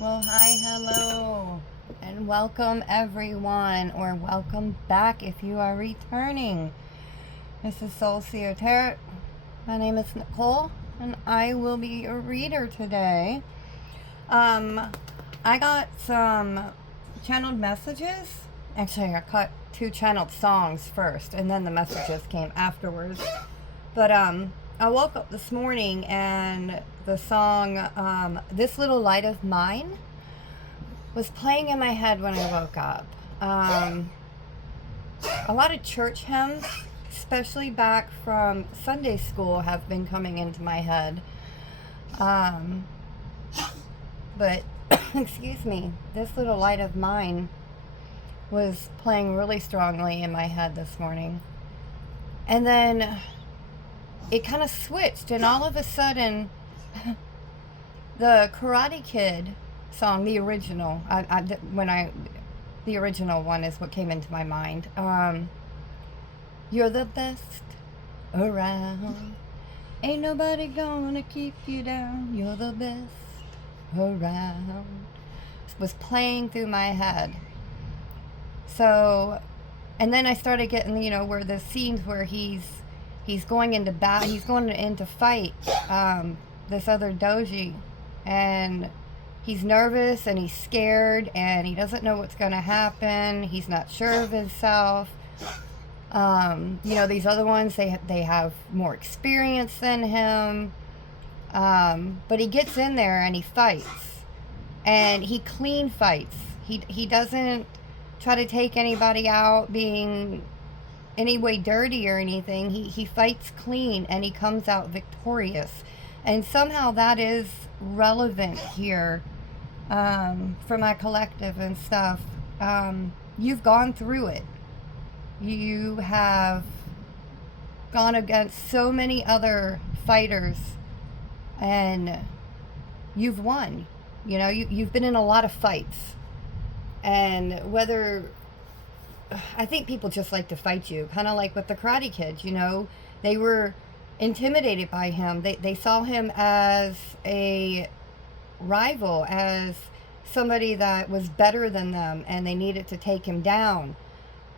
Well, hi, hello, and welcome everyone, or welcome back if you are returning. This is Soul Seer Tarot. My name is Nicole, and I will be your reader today. I got some channeled messages. Actually, I caught two channeled songs first, and then the messages came afterwards. But I woke up this morning and the song "This Little Light of Mine" was playing in my head when I woke up. A lot of church hymns, especially back from Sunday school, have been coming into my head. But excuse me, "This Little Light of Mine" was playing really strongly in my head this morning. And then it kind of switched, and all of a sudden, the Karate Kid song, the original, the original one is what came into my mind. You're the best around. Ain't nobody gonna keep you down. You're the best around. Was playing through my head. So, and then I started getting, where the scenes where he's going into battle, he's going into fight this other doji, and he's nervous and he's scared and he doesn't know what's going to happen. He's not sure of himself. These other ones, they have more experience than him, but he gets in there and he fights, and he clean fights. He doesn't try to take anybody out being any way dirty or anything. He fights clean and he comes out victorious, and somehow that is relevant here for my collective and stuff. You've gone through it. You have gone against so many other fighters and you've won. You've been in a lot of fights, and whether I think people just like to fight you, kind of like with the Karate Kid. They were intimidated by him. They saw him as a rival, as somebody that was better than them, and they needed to take him down.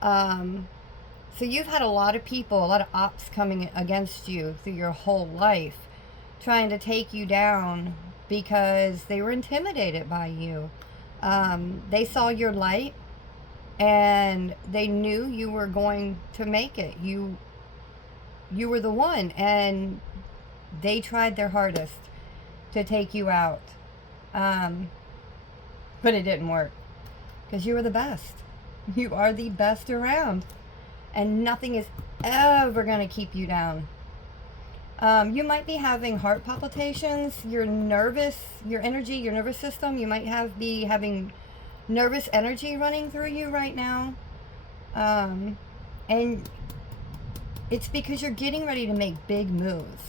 So you've had a lot of people, a lot of ops coming against you through your whole life, trying to take you down because they were intimidated by you. They saw your light, and they knew you were going to make it. You were the one, and they tried their hardest to take you out. But it didn't work, because you were the best. You are the best around, and nothing is ever going to keep you down. You might be having heart palpitations. You're nervous. Your energy, your nervous system, you might be having nervous energy running through you right now. And it's because you're getting ready to make big moves.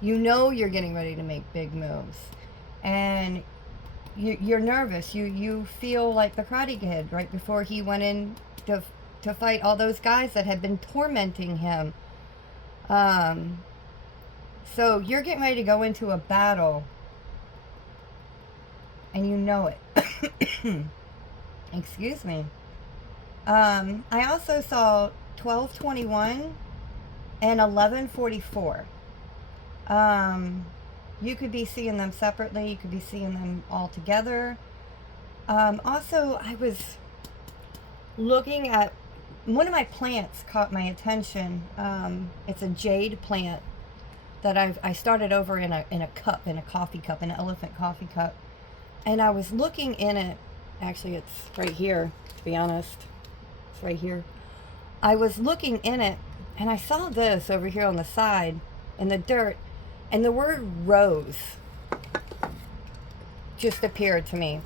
You're getting ready to make big moves. And you're nervous. You feel like the Karate Kid right before he went in to fight all those guys that had been tormenting him. So you're getting ready to go into a battle, and you know it. Excuse me. I also saw 1221 and 1144. You could be seeing them separately. You could be seeing them all together. Also, I was looking at one of my plants caught my attention. It's a jade plant that I started over in a cup, in a coffee cup, an elephant coffee cup. And I was looking in it. Actually, it's right here, to be honest. It's right here. I was looking in it, and I saw this over here on the side in the dirt, and the word rose just appeared to me.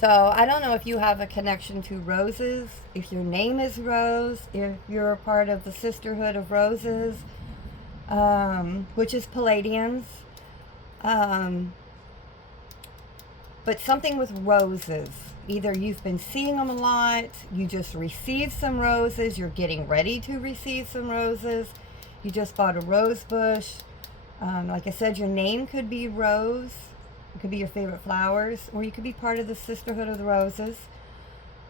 So I don't know if you have a connection to roses, if your name is Rose, if you're a part of the Sisterhood of Roses, which is Palladians. But something with roses. Either you've been seeing them a lot, you just received some roses, you're getting ready to receive some roses, you just bought a rose bush. Like I said, your name could be Rose. It could be your favorite flowers, or you could be part of the Sisterhood of the Roses.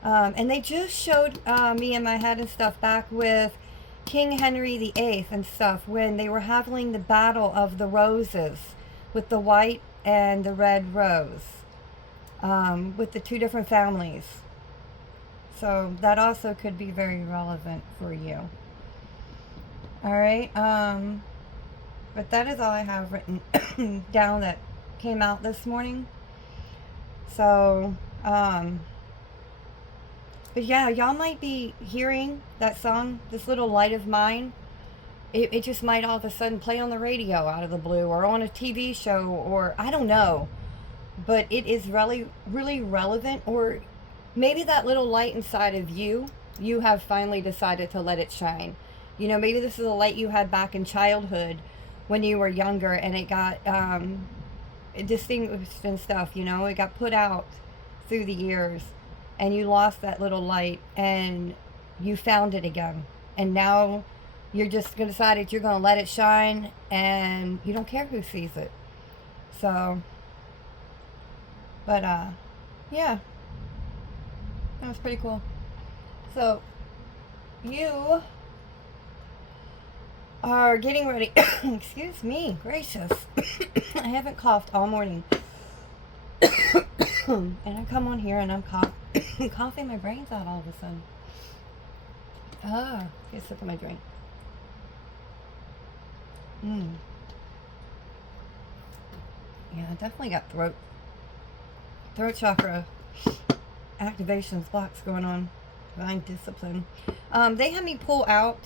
And they just showed me in my head and stuff back with King Henry VIII and stuff when they were having the Battle of the Roses with the white and the red rose, with the two different families. So that also could be very relevant for you. All right. But that is all I have written down that came out this morning. So, but yeah, y'all might be hearing that song, This Little Light of Mine. It just might all of a sudden play on the radio out of the blue, or on a TV show, or I don't know. But it is really, really relevant. Or maybe that little light inside of you, you have finally decided to let it shine. You know, maybe this is a light you had back in childhood when you were younger, and it got distinguished and stuff, you know. It got put out through the years, and you lost that little light, and you found it again. And now you're just decided you're going to let it shine, and you don't care who sees it. So, but, yeah, that was pretty cool. So, you are getting ready. Excuse me, gracious. I haven't coughed all morning. And I come on here and I'm coughing my brains out all of a sudden. Get a sip of my drink. Yeah, I definitely got throat chakra activations, blocks going on. Divine discipline. They had me pull out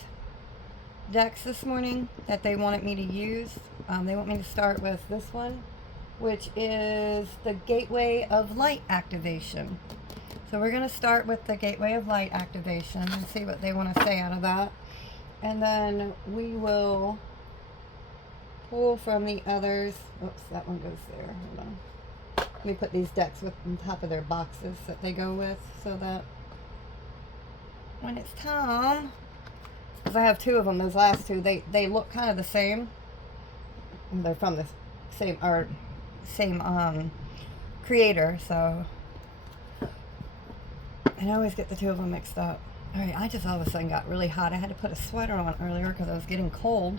decks this morning that they wanted me to use. They want me to start with this one, which is the Gateway of Light activation. So we're going to start with the Gateway of Light activation and see what they want to say out of that. And then we will pull from the others. Oops, that one goes there. Hold on. Let me put these decks on top of their boxes that they go with, so that when it's time, because I have two of them, those last two, they look kind of the same. They're from the same art, same creator, so I always get the two of them mixed up. All right, I just all of a sudden got really hot. I had to put a sweater on earlier because I was getting cold.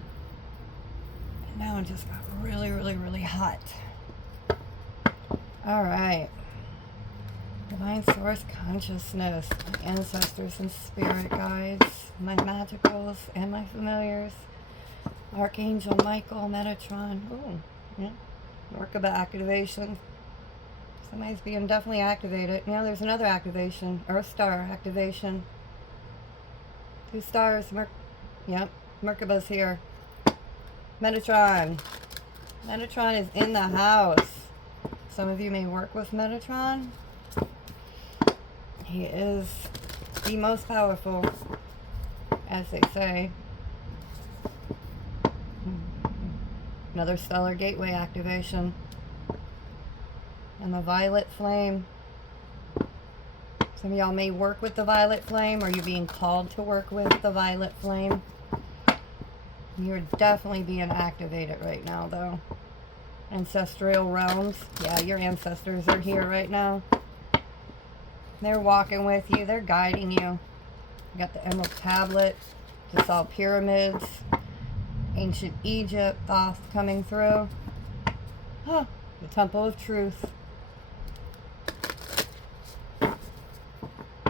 And now it just got really, really, really hot. All right. Divine Source Consciousness, my ancestors and spirit guides, my magicals and my familiars, Archangel Michael, Metatron. Ooh, yeah. Merkaba activation. Somebody's being definitely activated. You know, there's another activation. Earth Star activation. 2 stars. Yep. Merkaba's here. Metatron. Metatron is in the house. Some of you may work with Metatron. He is the most powerful, as they say. Another stellar gateway activation. And the violet flame. Some of y'all may work with the violet flame, or you're being called to work with the violet flame. You're definitely being activated right now, though. Ancestral realms. Yeah, your ancestors are here right now. They're walking with you. They're guiding you. You got the Emerald Tablet to solve pyramids. Ancient Egypt, Thoth coming through. Huh. The Temple of Truth.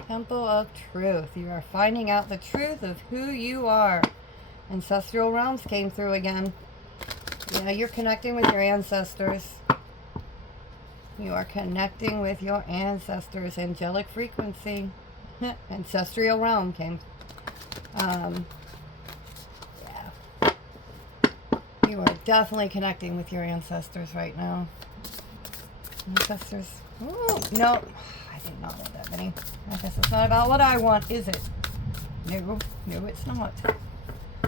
Temple of Truth. You are finding out the truth of who you are. Ancestral realms came through again. Yeah, you're connecting with your ancestors. You are connecting with your ancestors. Angelic frequency. Ancestral realm came. Yeah. You are definitely connecting with your ancestors right now. Ancestors. Ooh, no. I did not want that many. I guess it's not about what I want, is it? No, it's not.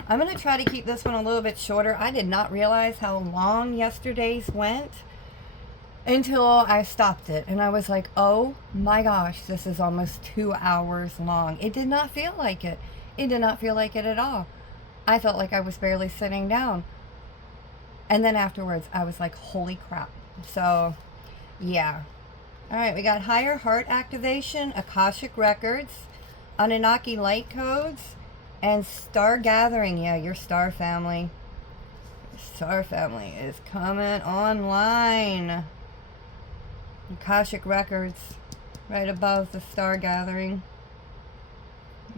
I'm going to try to keep this one a little bit shorter. I did not realize how long yesterday's went until I stopped it. And I was like, oh my gosh, this is almost 2 hours long. It did not feel like it. It did not feel like it at all. I felt like I was barely sitting down. And then afterwards, I was like, holy crap. So Yeah. All right, we got higher heart activation, Akashic records, Anunnaki light codes, and star gathering. Yeah, your star family. Your star family is coming online. Akashic records, right above the star gathering.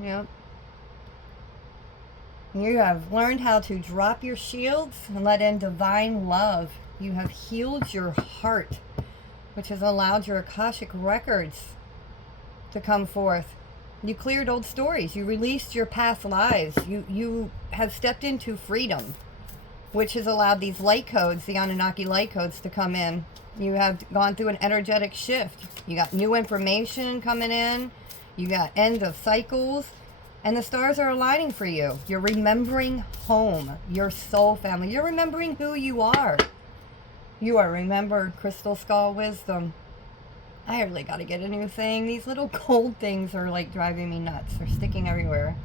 Yep. You have learned how to drop your shields and let in divine love. You have healed your heart, which has allowed your Akashic records to come forth. You cleared old stories. You released your past lives. You have stepped into freedom, which has allowed these light codes, the Anunnaki light codes, to come in. You have gone through an energetic shift. You got new information coming in. You got end of cycles. And the stars are aligning for you. You're remembering home, your soul family. You're remembering who you are. You are remembered, Crystal Skull Wisdom. I really got to get a new thing. These little gold things are like driving me nuts. They're sticking everywhere.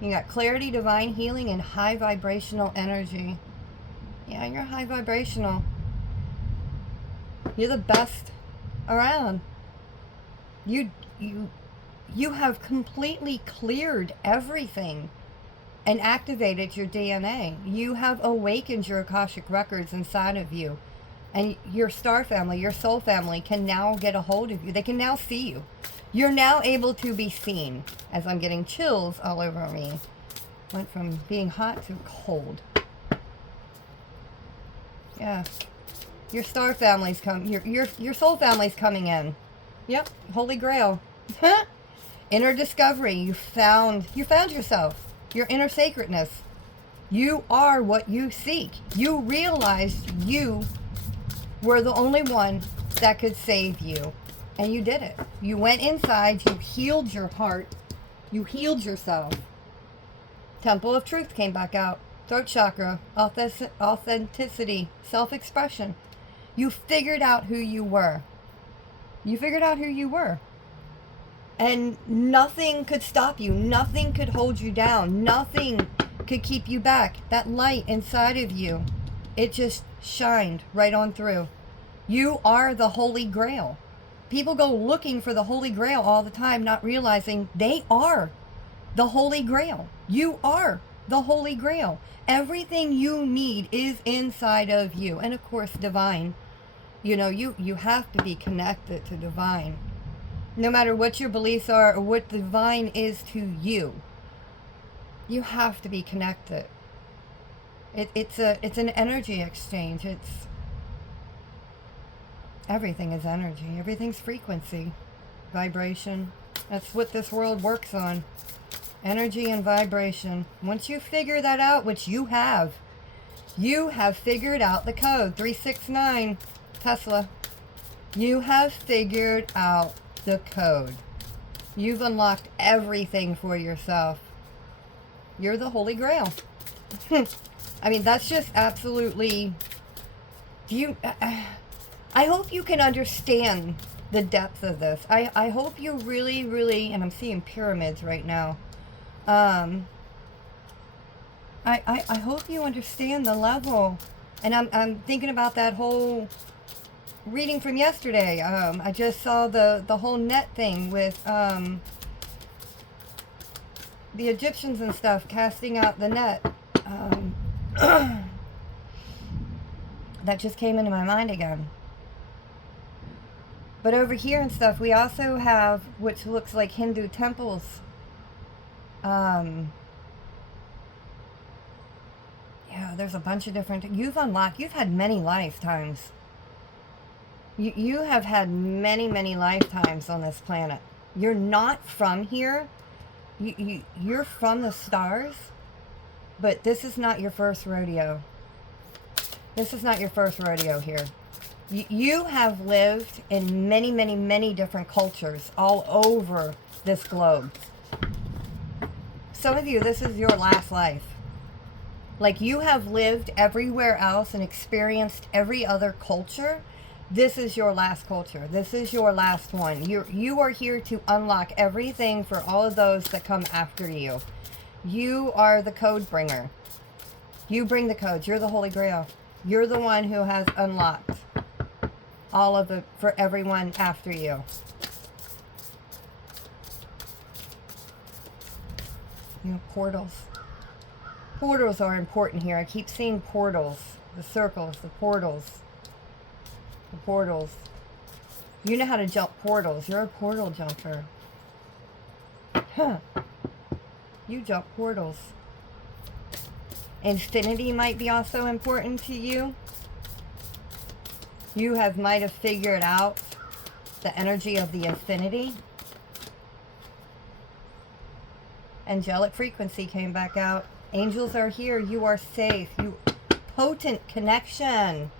You got clarity, divine healing, and high vibrational energy. Yeah, you're high vibrational. You're the best around. You have completely cleared everything and activated your DNA. You have awakened your Akashic records inside of you. And your star family, your soul family, can now get a hold of you. They can now see you. You're now able to be seen. As I'm getting chills all over me. Went from being hot to cold. Yeah. Your star family's your soul family's coming in. Yep. Holy Grail. Inner discovery. You found yourself. Your inner sacredness. You are what you seek. You realized you were the only one that could save you. And you did it. You went inside. You healed your heart. You healed yourself. Temple of Truth came back out. Throat chakra. Authenticity. Self-expression. You figured out who you were. You figured out who you were. And nothing could stop you. Nothing could hold you down. Nothing could keep you back. That light inside of you, it just shined right on through. You are the Holy Grail. People go looking for the Holy Grail all the time, not realizing they are the Holy Grail. You are the Holy Grail. Everything you need is inside of you. And of course, divine. You know, you have to be connected to divine. No matter what your beliefs are or what divine is to you, you have to be connected. It's an energy exchange. Everything is energy. Everything's frequency, vibration. That's what this world works on. Energy and vibration. Once you figure that out, which you have figured out the code. 369 Tesla. You have figured out the code. You've unlocked everything for yourself. You're the Holy Grail. I mean, that's just absolutely... I hope you can understand the depth of this. I hope you really, really... And I'm seeing pyramids right now. I hope you understand the level. And I'm thinking about that whole reading from yesterday. I just saw the whole net thing with the Egyptians and stuff casting out the net. That just came into my mind again. But over here and stuff, we also have, which looks like Hindu temples. Yeah, there's a bunch of different... You've had many lifetimes. You have had many, many lifetimes on this planet. You're not from here. You're from the stars. But this is not your first rodeo. This is not your first rodeo here. You have lived in many, many, many different cultures all over this globe. Some of you, this is your last life. Like, you have lived everywhere else and experienced every other culture. This is your last culture. This is your last one. You are here to unlock everything for all of those that come after you. You are the code bringer. You bring the codes. You're the Holy Grail. You're the one who has unlocked all of it for everyone after you. You know, portals. Portals are important here. I keep seeing portals. The circles, the portals. The portals. You know how to jump portals. You're a portal jumper. Huh. You jump portals. Infinity might be also important to you. You might have figured out the energy of the infinity. Angelic frequency came back out. Angels are here. You are safe. You potent connection.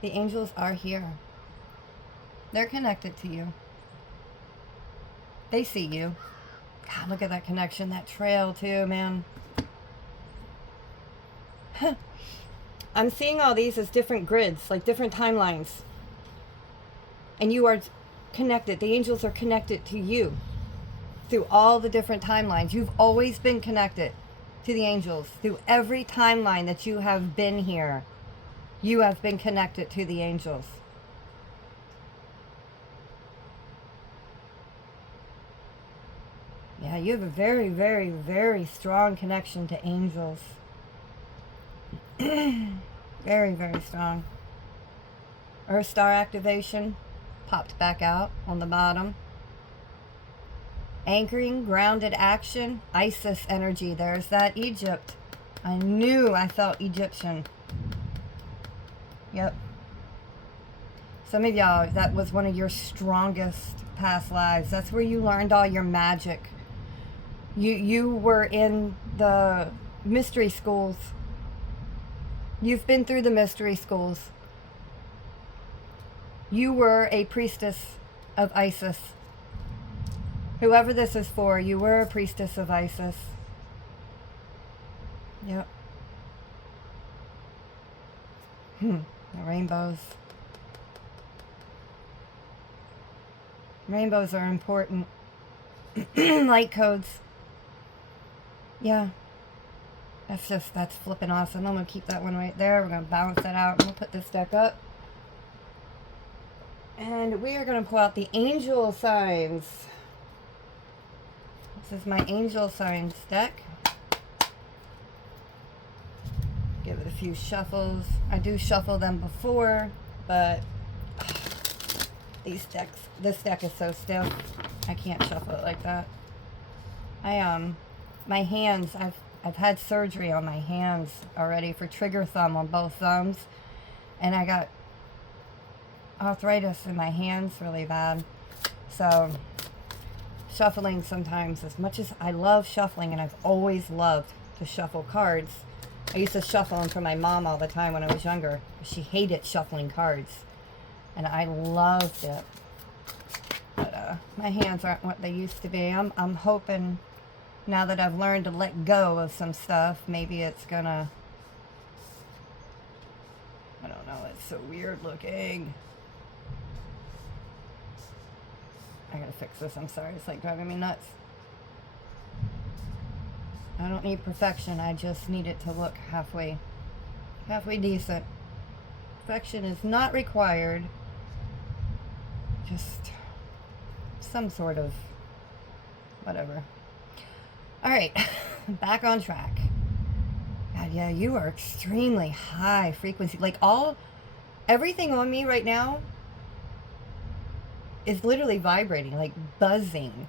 The angels are here. They're connected to you. They see you. God, look at that connection, that trail too, man. I'm seeing all these as different grids, like different timelines. And you are connected. The angels are connected to you through all the different timelines. You've always been connected to the angels through every timeline that you have been here. You have been connected to the angels. Yeah, you have a very, very, very strong connection to angels. Very, very strong. Earth star activation popped back out on the bottom. Anchoring, grounded action, Isis energy. There's that Egypt. I knew I felt Egyptian. Yep. Some of y'all, that was one of your strongest past lives. That's where you learned all your magic. You were in the mystery schools. You've been through the mystery schools. You were a priestess of Isis. Whoever this is for, you were a priestess of Isis. Yep. The rainbows. Rainbows are important. Light codes. Yeah. That's flipping awesome. I'm going to keep that one right there. We're going to balance that out. I'm going to put this deck up. And we are going to pull out the angel signs. This is my angel signs deck. Give it a few shuffles. I do shuffle them before, but this deck is so stiff. I can't shuffle it like that. My hands, I've had surgery on my hands already for trigger thumb on both thumbs, and I got arthritis in my hands really bad. So shuffling sometimes, as much as I love shuffling, and I've always loved to shuffle cards. I used to shuffle them for my mom all the time when I was younger. She hated shuffling cards, and I loved it. But my hands aren't what they used to be. I'm hoping now that I've learned to let go of some stuff, maybe it's gonna, I don't know, it's so weird looking. I gotta fix this, I'm sorry, it's like driving me nuts. I don't need perfection, I just need it to look halfway decent. Perfection is not required, just some sort of whatever. Alright, back on track. God, yeah, you are extremely high frequency. Like everything on me right now is literally vibrating, like buzzing.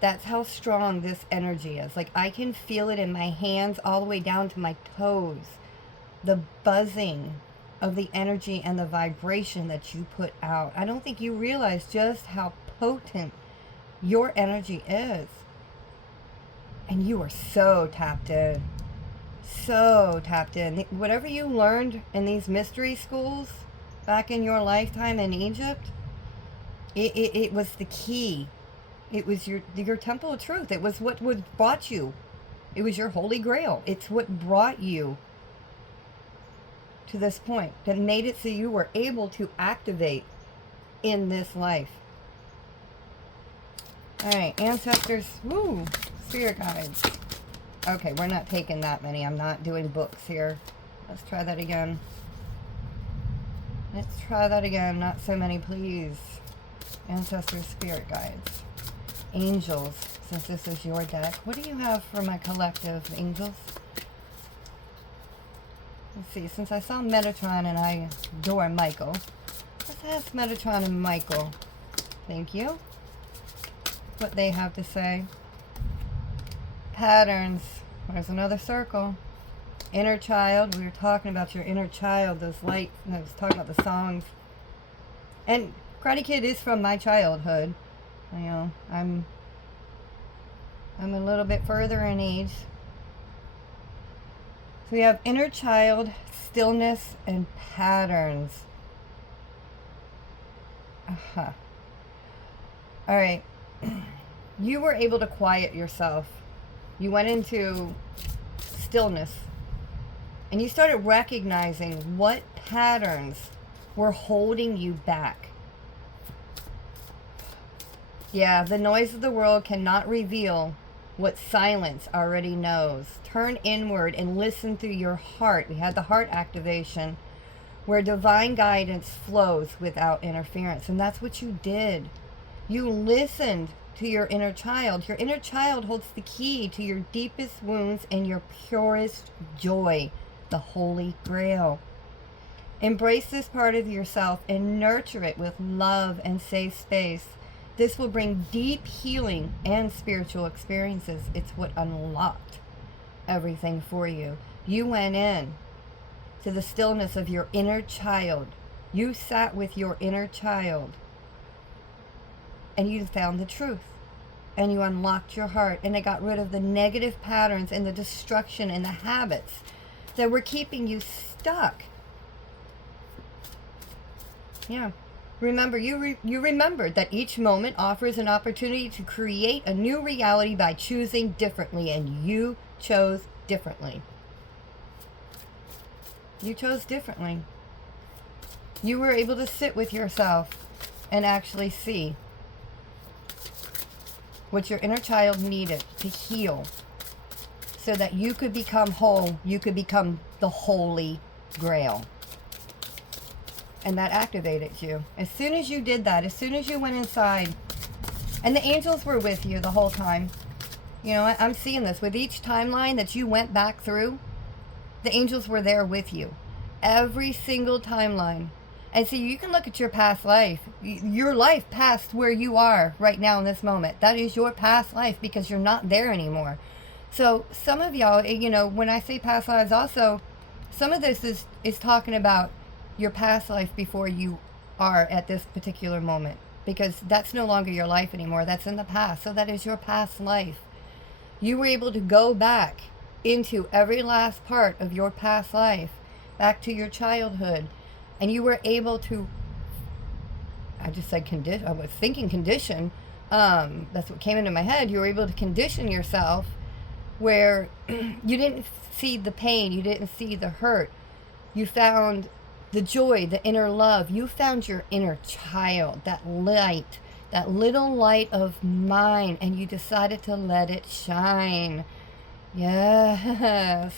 That's how strong this energy is. Like I can feel it in my hands all the way down to my toes. The buzzing of the energy and the vibration that you put out. I don't think you realize just how potent your energy is. And you are so tapped in. So tapped in. Whatever you learned in these mystery schools back in your lifetime in Egypt, it was the key. It was your temple of truth. It was what brought you. It was your holy grail. It's what brought you to this point. That made it so you were able to activate in this life. Alright, ancestors. Woo! Spirit guides. Okay, we're not taking that many. I'm not doing books here. Let's try that again. Let's try that again. Not so many, please. Ancestors, spirit guides, angels, since this is your deck. What do you have for my collective, angels? Let's see, since I saw Metatron and I adore Michael, let's ask Metatron and Michael, thank you, what they have to say. Patterns. There's another circle. Inner child. We were talking about your inner child. Those light. I was talking about the songs. And Karate Kid is from my childhood. You know, I'm a little bit further in age. So we have inner child, stillness, and patterns. All right. You were able to quiet yourself. You went into stillness. And you started recognizing what patterns were holding you back. Yeah, the noise of the world cannot reveal what silence already knows. Turn inward and listen through your heart. We had the heart activation, where divine guidance flows without interference. And that's what you did. You listened to your inner child. Your inner child holds the key to your deepest wounds and your purest joy, the Holy Grail. Embrace this part of yourself and nurture it with love and safe space. This will bring deep healing and spiritual experiences. It's what unlocked everything for you. You went in to the stillness of your inner child. You sat with your inner child and you found the truth. And you unlocked your heart, and it got rid of the negative patterns and the destruction and the habits that were keeping you stuck. Yeah. Remember, you remembered that each moment offers an opportunity to create a new reality by choosing differently, and you chose differently. You chose differently. You were able to sit with yourself and actually see what your inner child needed to heal so that you could become whole. You could become the Holy Grail. And that activated you. As soon as you did that, as soon as you went inside, and the angels were with you the whole time. You know, I'm seeing this with each timeline that you went back through, the angels were there with you. Every single timeline. And so you can look at your past life, your life past where you are right now in this moment. That is your past life because you're not there anymore. So some of y'all, you know, when I say past lives also, some of this is talking about your past life before you are at this particular moment. Because that's no longer your life anymore. That's in the past. So that is your past life. You were able to go back into every last part of your past life, back to your childhood. And you were able to, I just said condition, I was thinking condition. That's what came into my head. You were able to condition yourself where you didn't see the pain. You didn't see the hurt. You found the joy, the inner love. You found your inner child, that light, that little light of mine, and you decided to let it shine. Yes.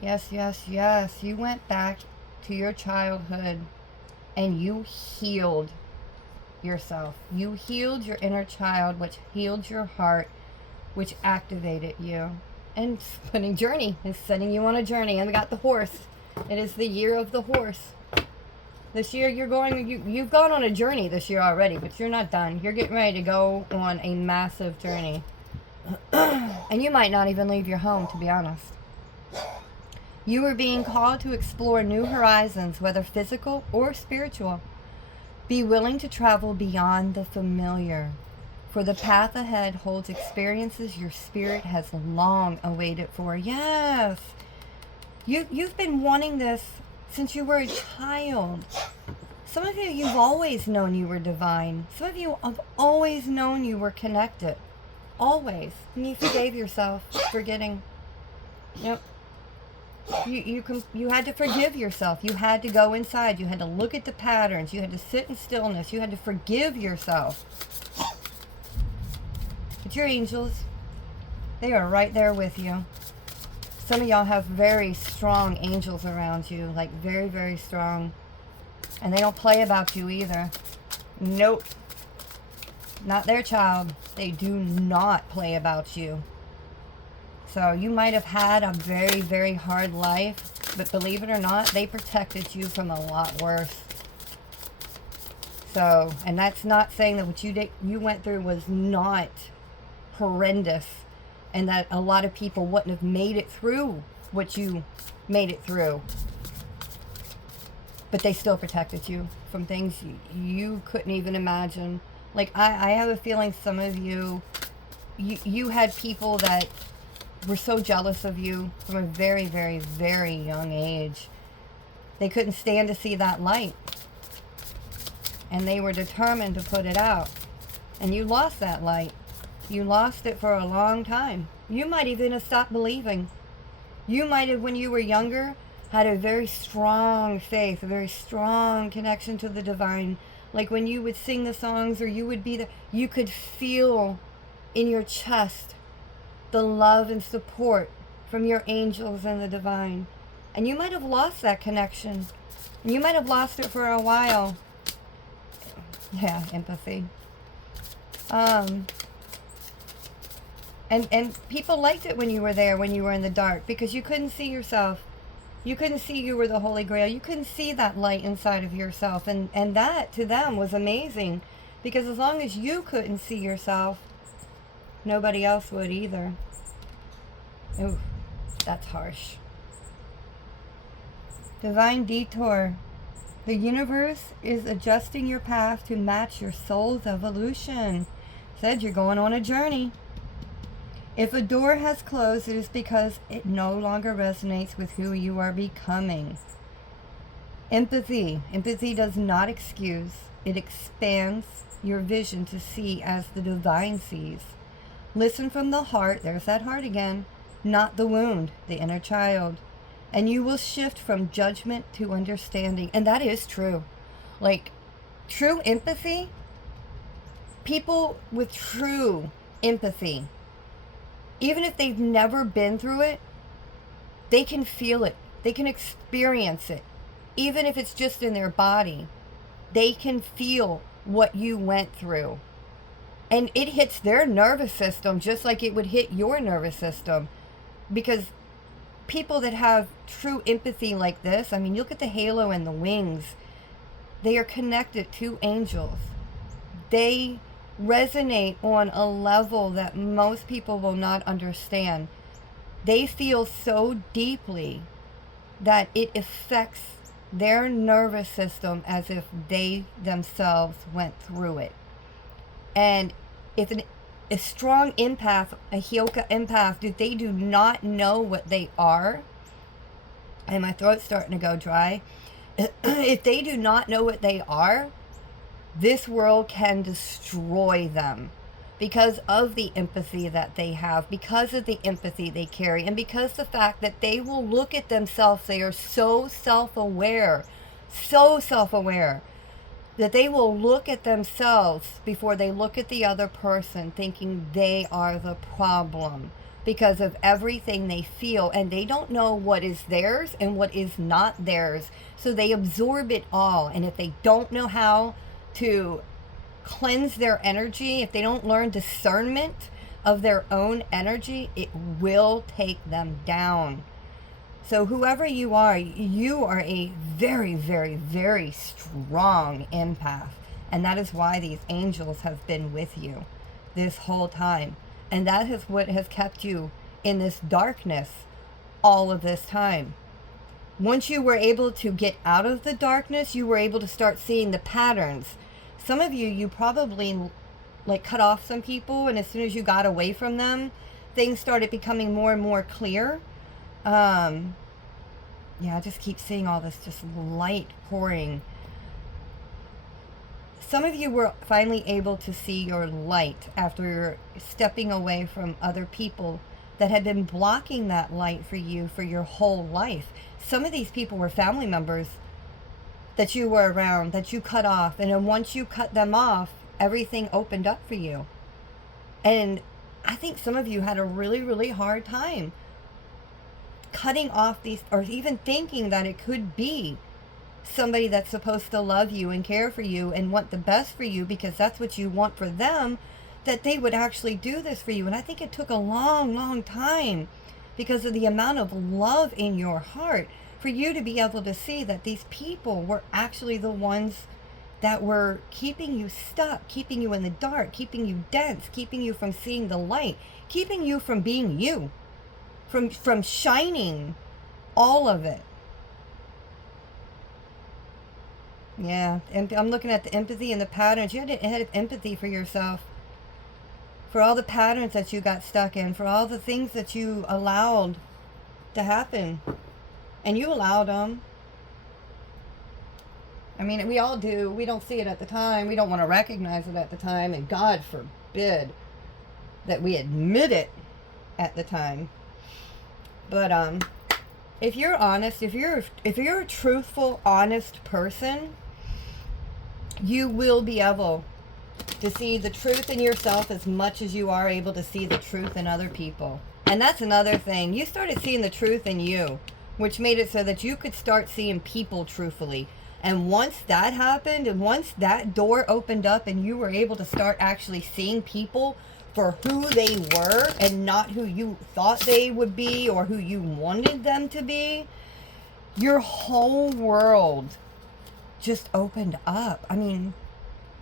Yes, yes, yes. You went back to your childhood and you healed yourself. You healed your inner child, which healed your heart, which activated you. And putting journey is setting you on a journey. And we got the horse. It is the year of the horse. This year you've gone on a journey this year already, but you're not done. You're getting ready to go on a massive journey. And you might not even leave your home, to be honest. You are being called to explore new horizons, whether physical or spiritual. Be willing to travel beyond the familiar, for the path ahead holds experiences your spirit has long awaited for. Yes, you've been wanting this since you were a child. Some of you, you've always known you were divine. Some of you have always known you were connected. Always. And you forgave yourself, forgetting. Yep. You had to forgive yourself. You had to go inside. You had to look at the patterns. You had to sit in stillness. You had to forgive yourself. But your angels, they are right there with you. Some of y'all have very strong angels around you, like very, very strong. And they don't play about you either. Nope. Not their child. They do not play about you. So you might have had a very, very hard life, but believe it or not, they protected you from a lot worse. So, and that's not saying that what you went through was not horrendous, and that a lot of people wouldn't have made it through what you made it through. But they still protected you from things you couldn't even imagine. Like, I have a feeling some of you had people that were so jealous of you from a very, very, very young age. They couldn't stand to see that light. And they were determined to put it out. And you lost that light. You lost it for a long time. You might even have stopped believing. You might have, when you were younger, had a very strong faith, a very strong connection to the divine. Like when you would sing the songs, or you would be there, you could feel in your chest the love and support from your angels and the divine. And you might have lost that connection. You might have lost it for a while. Yeah, empathy. And people liked it when you were there, when you were in the dark, because you couldn't see yourself. You couldn't see you were the Holy Grail. You couldn't see that light inside of yourself. And that, to them, was amazing. Because as long as you couldn't see yourself, nobody else would either. Ooh, that's harsh. Divine detour. The universe is adjusting your path to match your soul's evolution. Said you're going on a journey. If a door has closed, it is because it no longer resonates with who you are becoming. Empathy. Empathy does not excuse. It expands your vision to see as the divine sees. Listen from the heart, there's that heart again, not the wound, the inner child. And you will shift from judgment to understanding. And that is true. Like, true empathy, people with true empathy, even if they've never been through it, they can feel it. They can experience it. Even if it's just in their body, they can feel what you went through. And it hits their nervous system just like it would hit your nervous system. Because people that have true empathy like this, I mean, look at the halo and the wings. They are connected to angels. They resonate on a level that most people will not understand. They feel so deeply that it affects their nervous system as if they themselves went through it. And if a strong empath, a Heoka empath, if they do not know what they are, and my throat's starting to go dry, if they do not know what they are, this world can destroy them because of the empathy that they have, because of the empathy they carry, and because the fact that they will look at themselves, they are so self-aware, that they will look at themselves before they look at the other person, thinking they are the problem because of everything they feel, and they don't know what is theirs and what is not theirs, so they absorb it all. And if they don't know how to cleanse their energy, if they don't learn discernment of their own energy, it will take them down. So whoever you are a very, very, very strong empath. And that is why these angels have been with you this whole time. And that is what has kept you in this darkness all of this time. Once you were able to get out of the darkness, you were able to start seeing the patterns. Some of you probably like cut off some people, and as soon as you got away from them, things started becoming more and more clear. Yeah, I just keep seeing all this just light pouring. Some of you were finally able to see your light after stepping away from other people that had been blocking that light for you for your whole life. Some of these people were family members that you were around, that you cut off. And then once you cut them off, everything opened up for you. And I think some of you had a really, really hard time cutting off these, or even thinking that it could be somebody that's supposed to love you and care for you and want the best for you because that's what you want for them, that they would actually do this for you. And I think it took a long, long time because of the amount of love in your heart for you to be able to see that these people were actually the ones that were keeping you stuck, keeping you in the dark, keeping you dense, keeping you from seeing the light, keeping you from being you, from shining all of it. Yeah, and I'm looking at the empathy and the patterns. You had to have empathy for yourself, for all the patterns that you got stuck in, for all the things that you allowed to happen. And you allowed them. I mean, we all do. We don't see it at the time. We don't want to recognize it at the time. And God forbid that we admit it at the time. But if you're honest, if you're a truthful, honest person, you will be able to see the truth in yourself as much as you are able to see the truth in other people. And that's another thing. You started seeing the truth in you, which made it so that you could start seeing people truthfully. And once that happened, and once that door opened up and you were able to start actually seeing people for who they were and not who you thought they would be or who you wanted them to be, your whole world just opened up. I mean,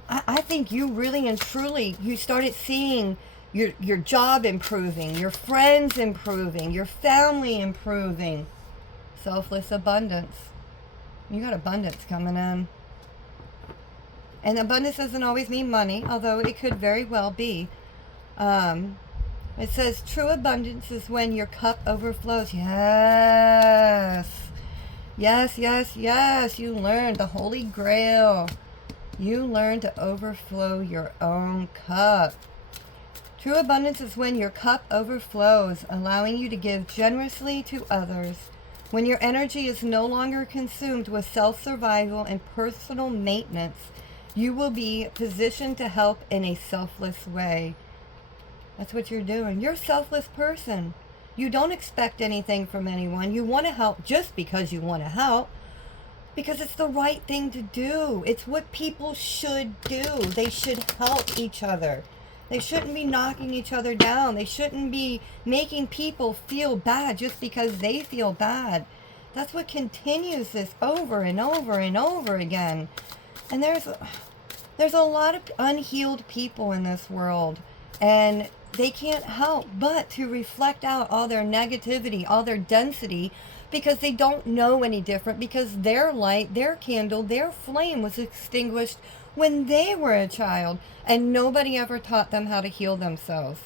I think you really and truly, you started seeing your job improving, your friends improving, your family improving. Selfless abundance. You got abundance coming in. And abundance doesn't always mean money, although it could very well be. It says true abundance is when your cup overflows. Yes. Yes, yes, yes. You learned the Holy Grail. You learn to overflow your own cup. True abundance is when your cup overflows, allowing you to give generously to others. When your energy is no longer consumed with self-survival and personal maintenance, you will be positioned to help in a selfless way. That's what you're doing. You're a selfless person. You don't expect anything from anyone. You want to help just because you want to help, because it's the right thing to do. It's what people should do. They should help each other. They shouldn't be knocking each other down. They shouldn't be making people feel bad just because they feel bad. That's what continues this over and over and over again. And there's a lot of unhealed people in this world, and they can't help but to reflect out all their negativity, all their density, because they don't know any different, because their light, their candle, their flame was extinguished when they were a child, and nobody ever taught them how to heal themselves.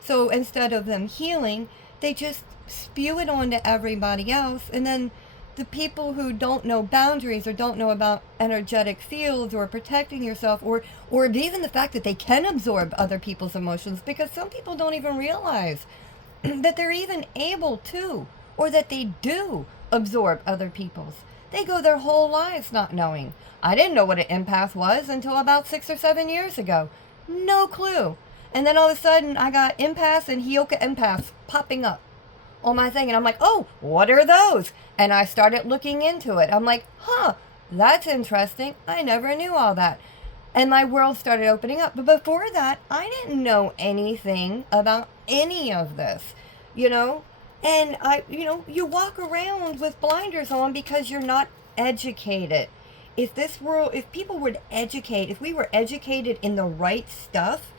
So instead of them healing, they just spew it on to everybody else, and then the people who don't know boundaries or don't know about energetic fields or protecting yourself, or even the fact that they can absorb other people's emotions, because some people don't even realize that they're even able to, or that they do absorb other people's. They go their whole lives not knowing. I didn't know what an empath was until about 6 or 7 years ago. No clue. And then all of a sudden I got empaths and Heyoka empaths popping up on my thing. And I'm like, oh, what are those? And I started looking into it. I'm like, huh, that's interesting. I never knew all that. And my world started opening up. But before that, I didn't know anything about any of this, you know? And you walk around with blinders on because you're not educated. If people would educate, if we were educated in the right stuff,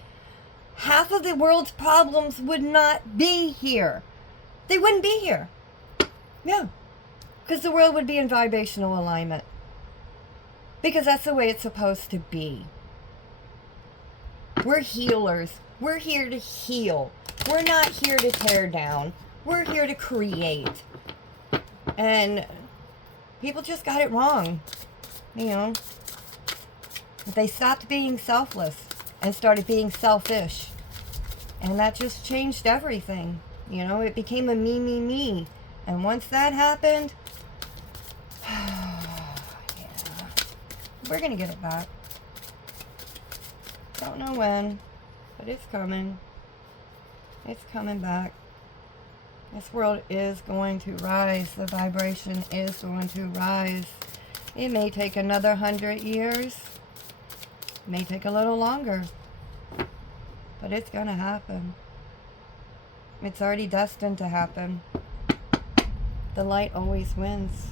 half of the world's problems would not be here. They wouldn't be here. Yeah. Because the world would be in vibrational alignment. Because that's the way it's supposed to be. We're healers. We're here to heal. We're not here to tear down. We're here to create. And people just got it wrong. You know. They stopped being selfless and started being selfish. And that just changed everything. You know, it became a me, me, me. And once that happened, yeah, we're going to get it back. Don't know when, but it's coming. It's coming back. This world is going to rise. The vibration is going to rise. It may take another 100 years. It may take a little longer. But it's going to happen. It's already destined to happen. The light always wins.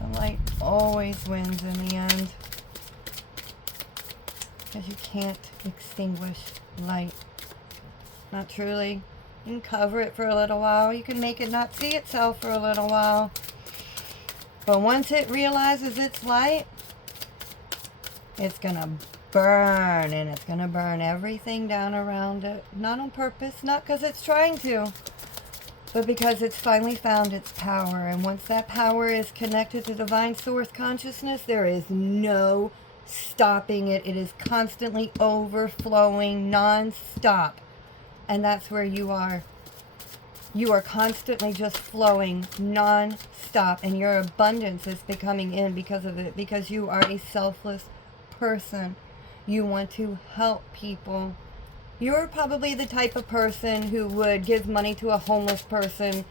The light always wins in the end. Because you can't extinguish light. Not truly. You can cover it for a little while. You can make it not see itself for a little while. But once it realizes it's light, it's going to burn. And it's going to burn everything down around it. Not on purpose. Not because it's trying to. But because it's finally found its power. And once that power is connected to divine source consciousness, there is no stopping it. It is constantly overflowing non-stop. And that's where you are. You are constantly just flowing non-stop. And your abundance is becoming in because of it. Because you are a selfless person. You want to help people. You're probably the type of person who would give money to a homeless person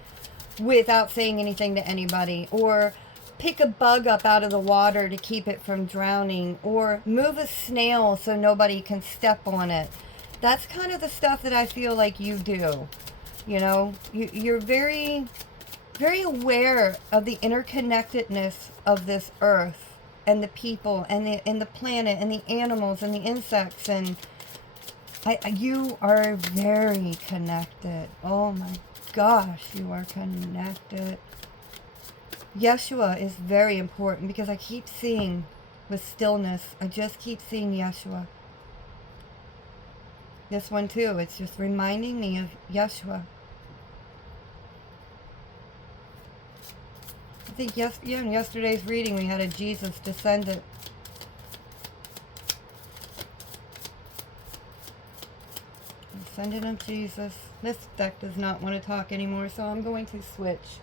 without saying anything to anybody. Or pick a bug up out of the water to keep it from drowning. Or move a snail so nobody can step on it. That's kind of the stuff that I feel like you do. You know, you're very, very aware of the interconnectedness of this earth and the people and the planet and the animals and the insects. And you are very connected. Oh my gosh, you are connected. Yeshua is very important because I keep seeing with stillness, I just keep seeing Yeshua. This one too, it's just reminding me of Yeshua. I think in yesterday's reading we had a Jesus descendant. Descendant of Jesus. This deck does not want to talk anymore, so I'm going to switch.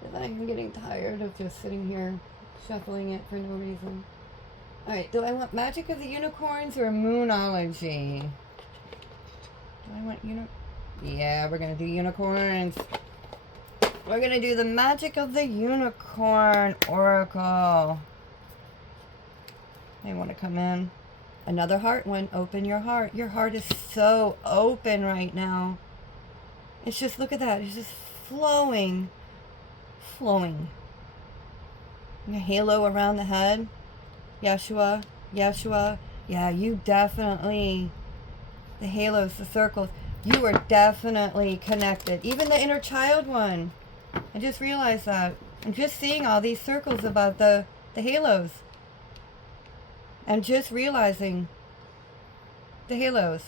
Because I'm getting tired of just sitting here shuffling it for no reason. Alright, do I want Magic of the Unicorns or Moonology? Do I want Yeah, we're going to do unicorns. We're going to do the Magic of the Unicorn Oracle. They want to come in. Another heart one. Open your heart. Your heart is so open right now. It's just, look at that. It's just flowing. Flowing. A halo around the head. Yeshua. Yeshua. Yeah, you definitely... The halos, the circles. You are definitely connected. Even the inner child one. I just realized that. I'm just seeing all these circles above the halos. I'm just realizing the halos.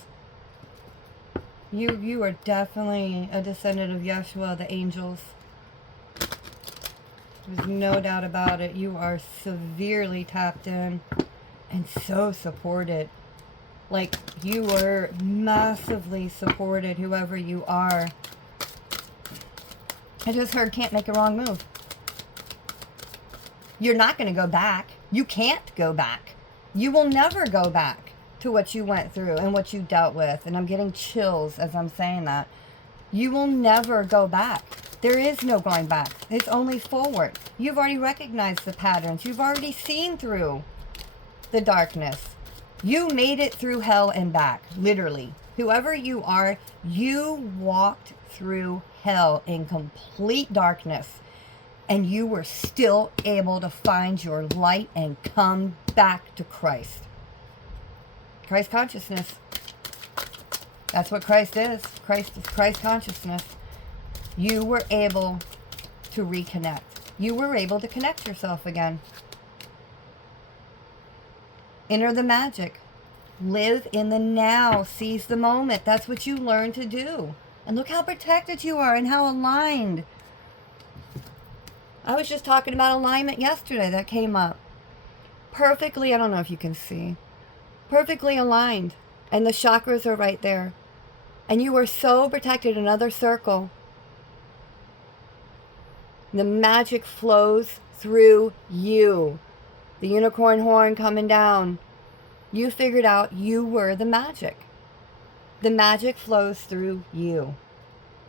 You are definitely a descendant of Yeshua, the angels. There's no doubt about it. You are severely tapped in and so supported. Like, you were massively supported, whoever you are. I just heard can't make a wrong move. You're not going to go back. You can't go back. You will never go back to what you went through and what you dealt with. And I'm getting chills as I'm saying that. You will never go back. There is no going back. It's only forward. You've already recognized the patterns. You've already seen through the darkness. You made it through hell and back, literally. Whoever you are, you walked through hell in complete darkness. And you were still able to find your light and come back to Christ. Christ consciousness. That's what Christ is. Christ is Christ consciousness. You were able to reconnect. You were able to connect yourself again. Enter the magic. Live in the now. Seize the moment. That's what you learn to do. And look how protected you are and how aligned. I was just talking about alignment yesterday that came up. Perfectly, I don't know if you can see. Perfectly aligned. And the chakras are right there. And you are so protected. Another circle. The magic flows through you. The unicorn horn coming down. You figured out you were the magic. The magic flows through you.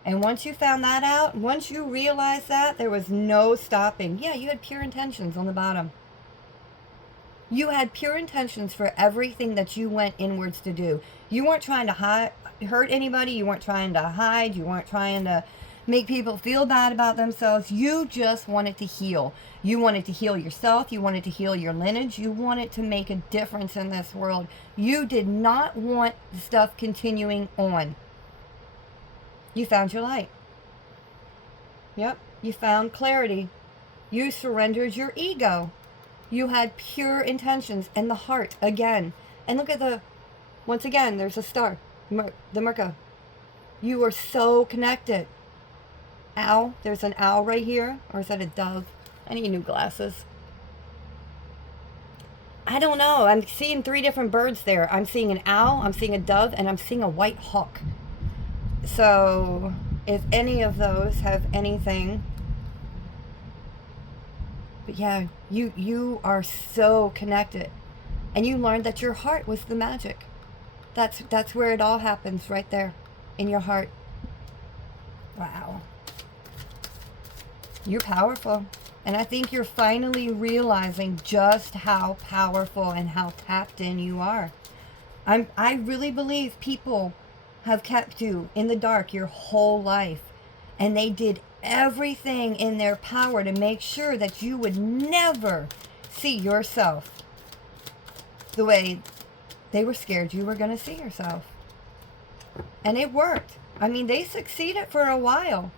And once you found that out, once you realized that, there was no stopping. Yeah, you had pure intentions on the bottom. You had pure intentions for everything that you went inwards to do. You weren't trying to hurt anybody. You weren't trying to hide. You weren't trying to make people feel bad about themselves. You just wanted to heal. You wanted to heal yourself. You wanted to heal your lineage. You wanted to make a difference in this world. You did not want stuff continuing on. You found your light. Yep. You found clarity. You surrendered your ego. You had pure intentions and the heart again. And look at once again, there's a star, the Merkaba. You are so connected. Owl, there's an owl right here. Or is that a dove? I need new glasses. I don't know. I'm seeing 3 different birds there. I'm seeing an owl, I'm seeing a dove, and I'm seeing a white hawk. So if any of those have anything, but yeah, you are so connected, and you learned that your heart was the magic. That's where it all happens, right there in your heart. Wow, you're powerful, and I think you're finally realizing just how powerful and how tapped in you are. I really believe people have kept you in the dark your whole life, and they did everything in their power to make sure that you would never see yourself the way they were scared you were going to see yourself. And it worked. I mean, they succeeded for a while.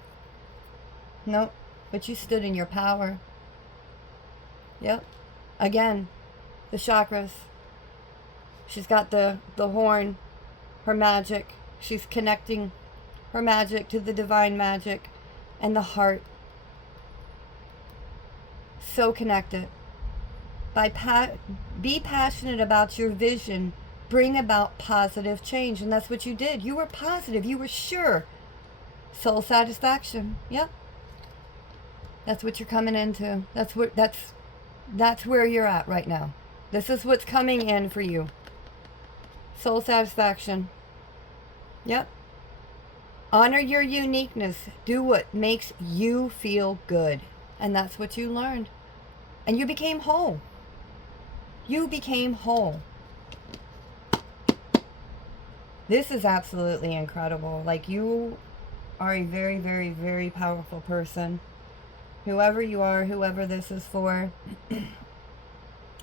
Nope, but you stood in your power. Yep. Again, the chakras. She's got the horn, her magic. She's connecting her magic to the divine magic and the heart. So connected. Be passionate about your vision. Bring about positive change. And that's what you did. You were positive. You were sure. Soul satisfaction. Yep. That's what you're coming into. That's where you're at right now. This is what's coming in for you. Soul satisfaction. Yep. Honor your uniqueness. Do what makes you feel good. And that's what you learned. And you became whole. You became whole. This is absolutely incredible. Like, you are a very, very, very powerful person. Whoever you are, whoever this is for.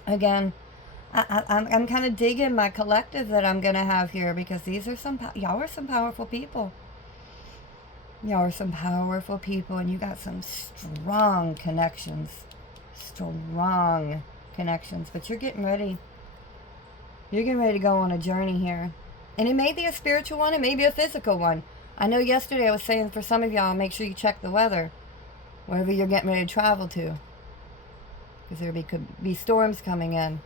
Again, I'm kind of digging my collective that I'm going to have here, because these are y'all are some powerful people. Y'all are some powerful people, and you got some strong connections. Strong connections. But you're getting ready. You're getting ready to go on a journey here. And it may be a spiritual one, it may be a physical one. I know yesterday I was saying for some of y'all, make sure you check the weather wherever you're getting ready to travel to, because there could be storms coming in.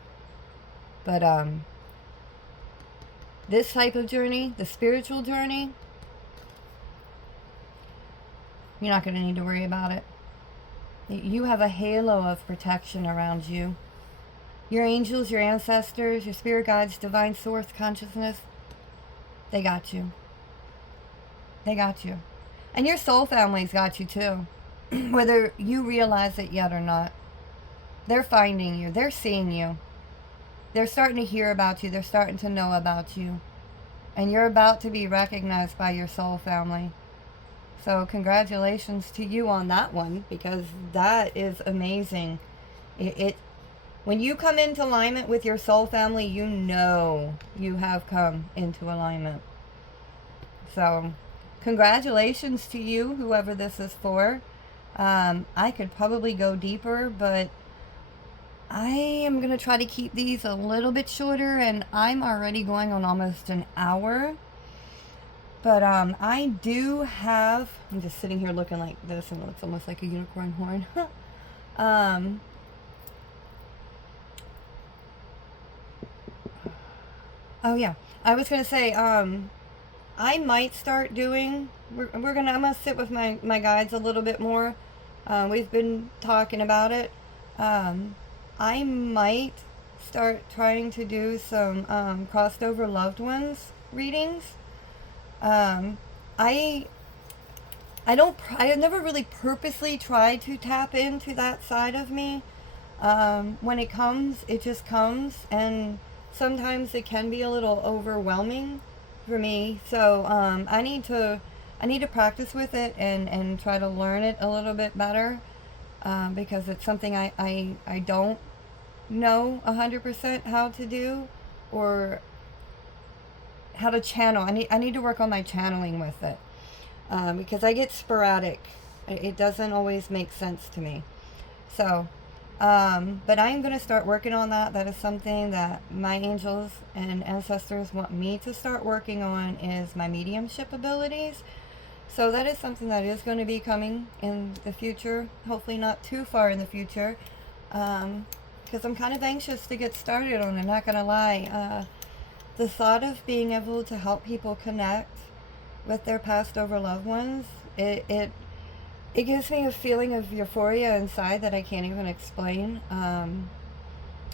But this type of journey, the spiritual journey, you're not going to need to worry about it. You have a halo of protection around you. Your angels, your ancestors, your spirit guides, divine source, consciousness, they got you. They got you. And your soul family's got you too. Whether you realize it yet or not. They're finding you. They're seeing you. They're starting to hear about you. They're starting to know about you. And you're about to be recognized by your soul family. So congratulations to you on that one, because that is amazing. When you come into alignment with your soul family, you know you have come into alignment. So congratulations to you, whoever this is for. I could probably go deeper, but I am going to try to keep these a little bit shorter, and I'm already going on almost an hour. But I do have, I'm just sitting here looking like this, and it looks almost like a unicorn horn. Oh yeah, I was going to say, I might start doing, I'm going to sit with my guides a little bit more. We've been talking about it. I might start trying to do some crossed over loved ones readings. I I have never really purposely tried to tap into that side of me. When it comes, it just comes, and sometimes it can be a little overwhelming for me. So I need to practice with it and try to learn it a little bit better, because it's something I don't know 100% how to do, or how to channel. I need to work on my channeling with it, because I get sporadic. It doesn't always make sense to me. So, but I'm going to start working on that. That is something that my angels and ancestors want me to start working on, is my mediumship abilities. So that is something that is going to be coming in the future. Hopefully not too far in the future. Because I'm kind of anxious to get started on it, not going to lie. The thought of being able to help people connect with their passed over loved ones, it gives me a feeling of euphoria inside that I can't even explain.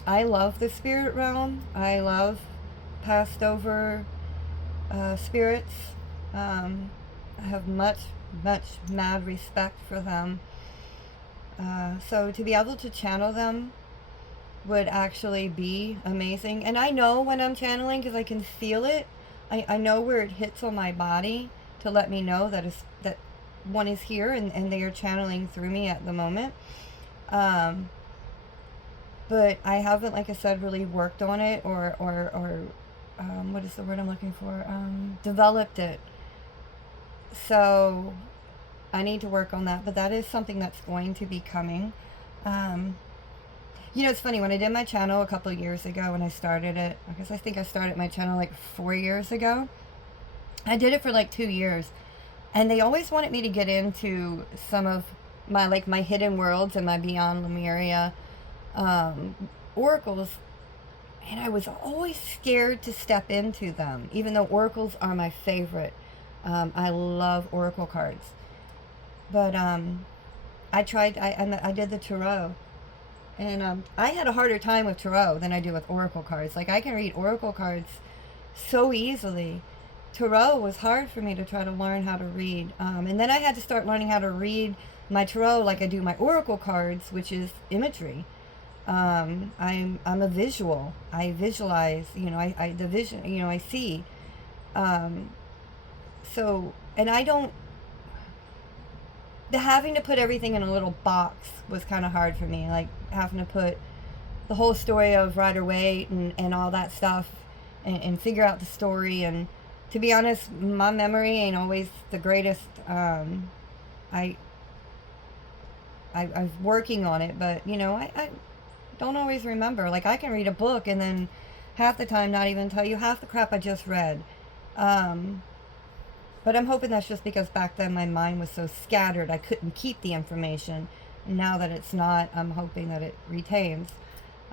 I love the spirit realm. I love passed over spirits. I have much mad respect for them. So to be able to channel them would actually be amazing. And I know when I'm channeling, because I can feel it. I know where it hits on my body to let me know that one is here, and they are channeling through me at the moment. But I haven't, like I said, really worked on it, or what is the word I'm looking for? Developed it. So I need to work on that, but that is something that's going to be coming. You know, it's funny, when I did my channel a couple of years ago, when I started it, because I think I started my channel like 4 years ago. I did it for like 2 years, and they always wanted me to get into some of my, like, my hidden worlds and my Beyond Lemuria oracles, and I was always scared to step into them, even though oracles are my favorite. I love oracle cards, but I tried. I did the tarot, and I had a harder time with tarot than I do with oracle cards. Like, I can read oracle cards so easily. Tarot was hard for me to try to learn how to read, and then I had to start learning how to read my tarot like I do my oracle cards, which is imagery. I'm a visual. I visualize. You know, I the vision. You know, I see. So, and I don't. The having to put everything in a little box was kind of hard for me. Like, having to put the whole story of Rider-Waite and all that stuff, and figure out the story. And to be honest, my memory ain't always the greatest. I'm working on it, but you know, I don't always remember. Like, I can read a book and then half the time not even tell you half the crap I just read. But I'm hoping that's just because back then my mind was so scattered I couldn't keep the information. Now that it's not, I'm hoping that it retains.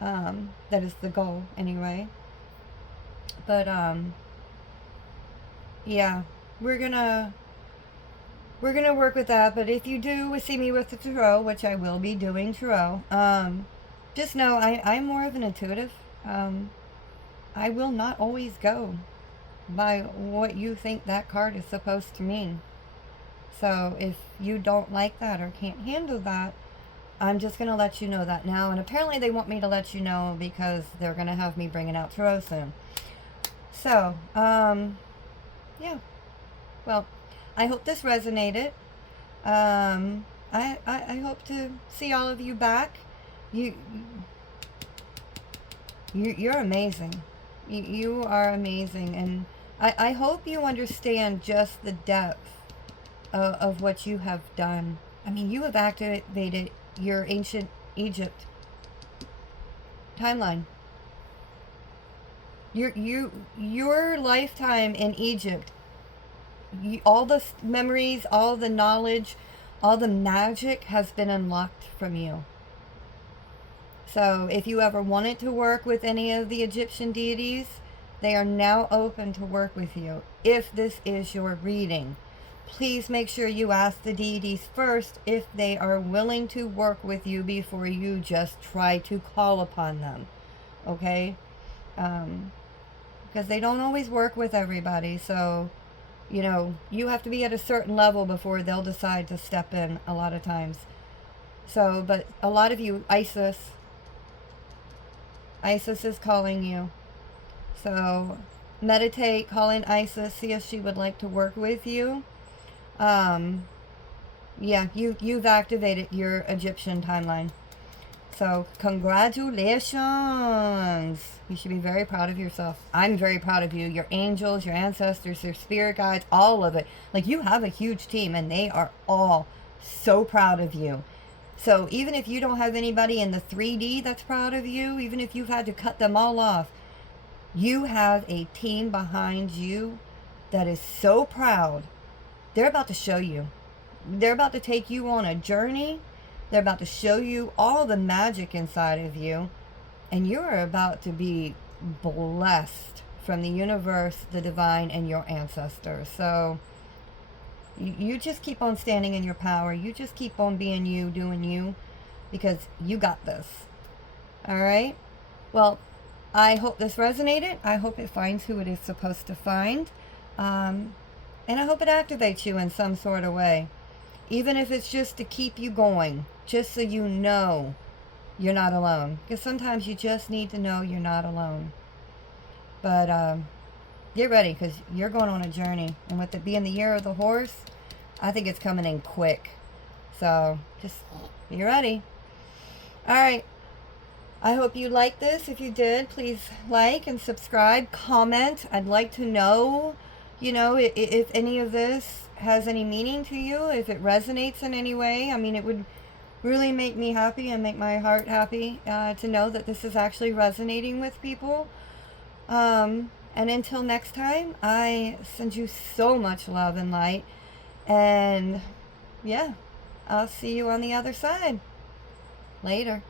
That is the goal anyway. But yeah, we're gonna work with that. But if you do see me with the tarot, which I will be doing tarot, just know I'm more of an intuitive. I will not always go by what you think that card is supposed to mean. So if you don't like that or can't handle that, I'm just going to let you know that now. And apparently they want me to let you know because they're going to have me bringing out tarot soon. So, yeah. Well, I hope this resonated. I hope to see all of you back. You're amazing. You are amazing. And I hope you understand just the depth of what you have done. I mean, you have activated your ancient Egypt timeline. Your lifetime in Egypt, all the memories, all the knowledge, all the magic has been unlocked from you. So if you ever wanted to work with any of the Egyptian deities, they are now open to work with you. If this is your reading, please make sure you ask the deities first if they are willing to work with you before you just try to call upon them. Okay? Because they don't always work with everybody. So You know, you have to be at a certain level before they'll decide to step in a lot of times. So, but a lot of you, Isis is calling you. So meditate, call in Isis, see if she would like to work with you. Yeah, you've activated your Egyptian timeline. So congratulations. You should be very proud of yourself. I'm very proud of you. Your angels, your ancestors, your spirit guides, all of it. Like, you have a huge team and they are all so proud of you. So even if you don't have anybody in the 3D that's proud of you, even if you've had to cut them all off, you have a team behind you that is so proud. They're about to show you. They're about to take you on a journey. They're about to show you all the magic inside of you. And you're about to be blessed from the universe, the divine, and your ancestors. So you just keep on standing in your power. You just keep on being you, doing you, because you got this. All right? Well, I hope this resonated. I hope it finds who it is supposed to find. And I hope it activates you in some sort of way. Even if it's just to keep you going, just so you know you're not alone. Because sometimes you just need to know you're not alone. But get ready, because you're going on a journey. And with it being the year of the horse, I think it's coming in quick. So just be ready. All right. I hope you liked this. If you did, please like and subscribe, comment. I'd like to know, if any of this has any meaning to you, if it resonates in any way. I mean, it would really make me happy and make my heart happy to know that this is actually resonating with people. And until next time, I send you so much love and light. And yeah, I'll see you on the other side. Later.